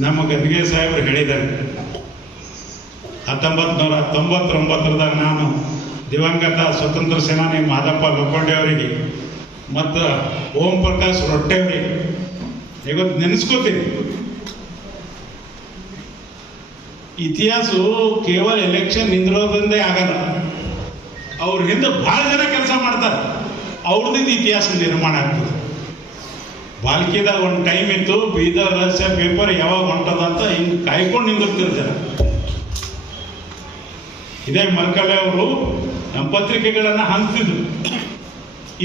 ನಮ್ಮ ಗದ್ಗೆ ಸಾಹೇಬರು ಹೇಳಿದ್ದಾರೆ, 1999 ನಾನು ದಿವಂಗತ ಸ್ವತಂತ್ರ ಸೇನಾನಿ ಮಾದಪ್ಪ ಲೋಖಂಡೆ ಅವರಿಗೆ ಮತ್ತು ಓಂ ಪ್ರಕಾಶ್ ರೊಟ್ಟೆ ಅವರಿಗೆ ಇವತ್ತು ನೆನೆಸ್ಕೋತೀನಿ. ಇತಿಹಾಸವು ಕೇವಲ ಎಲೆಕ್ಷನ್ ನಿಂದಿರೋದ್ರಿಂದೇ ಆಗಲ್ಲ, ಅವ್ರ ಹಿಂದೆ ಬಹಳ ಜನ ಕೆಲಸ ಮಾಡ್ತಾರೆ, ಅವ್ರದಿಂದ ಇತಿಹಾಸ ನಿರ್ಮಾಣ ಆಗ್ತದೆ. ಬಾಲ್ಕಿದಾಗ ಒಂದು ಟೈಮ್ ಇತ್ತು, ಬೀದರ್ ರಹಸ್ಯ ಪೇಪರ್ ಯಾವಾಗ ಹೊಂಟದಂತ ಹಿಂಗೆ ಕಾಯ್ಕೊಂಡು ನಿಂದಿರ್ತಿರು ಜನ. ಇದೇ ಮರ್ಕಲೆ ಅವರು ನಮ್ಮ ಪತ್ರಿಕೆಗಳನ್ನು ಹಂಚ್ತಿದ್ರು.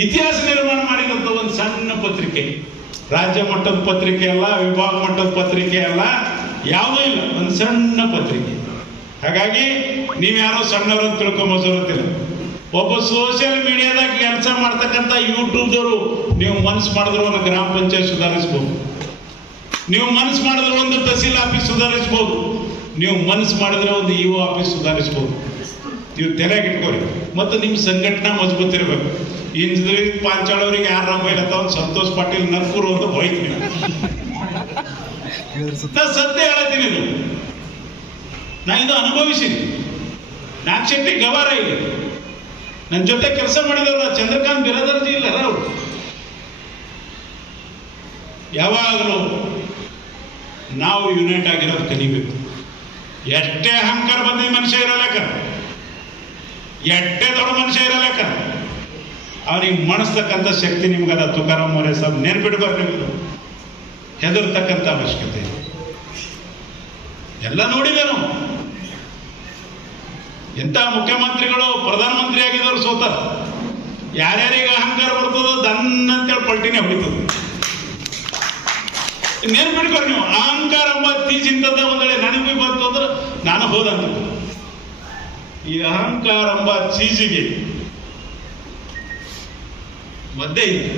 ಇತಿಹಾಸ ನಿರ್ಮಾಣ ಮಾಡಿದಂಥ ಒಂದು ಸಣ್ಣ ಪತ್ರಿಕೆ, ರಾಜ್ಯ ಮಟ್ಟದ ಪತ್ರಿಕೆ ಅಲ್ಲ, ವಿಭಾಗ ಮಟ್ಟದ ಪತ್ರಿಕೆ ಅಲ್ಲ, ಯಾವುದೂ ಇಲ್ಲ, ಒಂದು ಸಣ್ಣ ಪತ್ರಿಕೆ. ಹಾಗಾಗಿ ನೀವ್ಯಾರೋ ಸಣ್ಣವರು ತಿಳ್ಕೊಂಬಸೋರುತ್ತಿಲ್ಲ. ಒಬ್ಬ ಸೋಷಿಯಲ್ ಮೀಡಿಯಾದಾಗ ಕೆಲಸ ಮಾಡ್ತಕ್ಕಂಥ ಯೂಟ್ಯೂಬ್ದವರು ನೀವು ಮನಸ್ಸು ಮಾಡಿದ್ರು ಒಂದು ಗ್ರಾಮ ಪಂಚಾಯತ್ ಸುಧಾರಿಸ್ಬೋದು, ನೀವು ಮನಸ್ಸು ಮಾಡಿದ್ರೆ ಒಂದು ತಹಸೀಲ್ ಆಫೀಸ್ ಸುಧಾರಿಸ್ಬೋದು, ನೀವು ಮನಸ್ಸು ಮಾಡಿದ್ರೆ ಒಂದು ಇಒ ಆಫೀಸ್ ಸುಧಾರಿಸ್ಬೋದು. ನೀವು ತಲೆಗೆ ಇಟ್ಕೊರಿ. ಮತ್ತು ನಿಮ್ಮ ಸಂಘಟನಾ ಮಜಬೂತ್ ಇರಬೇಕು. ಇಂದ್ರಿ ಪಾಂಚಾಳ್ ಅವರಿಗೆ ಯಾರ ಮೊಬೈಲ್ ಅಥವಾ ಒಂದು ಸಂತೋಷ್ ಪಾಟೀಲ್ ನರ್ಕೂರು ಅಂತ ಹೋಯ್ತೀನಿ. ಸತ್ಯ ಹೇಳತ್ತೀನಿ, ಇದು ನಾ ಇದು ಅನುಭವಿಸಿನಿ. ನಾಗಶೆಟ್ಟಿ ಗವಾರ ಇಲ್ಲಿ ನನ್ನ ಜೊತೆ ಕೆಲಸ ಮಾಡಿದವರು ಚಂದ್ರಕಾಂತ್ ಬಿರಾದರ್ಜಿ ಇಲ್ಲರ ಅವರು. ಯಾವಾಗಲೂ ನಾವು ಯುನೈಟ್ ಆಗಿರೋದು ಕಲಿಬೇಕು. ಎಷ್ಟೇ ಅಹಂಕಾರ ಬಂದಿದ್ದ ಮನುಷ್ಯ ಇರಲೇಕ, ಎಷ್ಟೇ ದೊಡ್ಡ ಮನುಷ್ಯ ಇರಲೇಕ, ಅವನಿಗೆ ಮಣಿಸ್ತಕ್ಕಂಥ ಶಕ್ತಿ ನಿಮ್ಗದ. ತುಕಾರಾಮ್ ಅವರೇ ಸಾಬ್ ನೆನ್ಪಿಡ್ಬಾರ್ದು, ನಿಮ್ಗೆ ಹೆದರ್ತಕ್ಕಂಥ ಅವಶ್ಯಕತೆ ಎಲ್ಲ ನೋಡಿದೆ ನಾವು. ಎಂಥ ಮುಖ್ಯಮಂತ್ರಿಗಳು ಪ್ರಧಾನಮಂತ್ರಿ ಆಗಿದ್ದವರು ಸೋತಾರ. ಯಾರ್ಯಾರಿಗೆ ಅಹಂಕಾರ ಬರ್ತದೋ ದನ್ನ ಅಂತೇಳಿ ಪಲ್ಟಿನೇ ಹೊಡಿತದೆ. ನೆನ್ಪಿಡ್ಕೊರಿ ನೀವು, ಅಹಂಕಾರ ಎಂಬ ತೀಜಿಂತದ ಒಂದ್ ವೇಳೆ ನನಗೆ ಬಂತು ಅಂದ್ರೆ ನಾನು ಹೋದಂತ. ಈ ಅಹಂಕಾರ ಎಂಬ ಚೀಜಿಗೆ ಮಧ್ಯೆ ಇದೆ.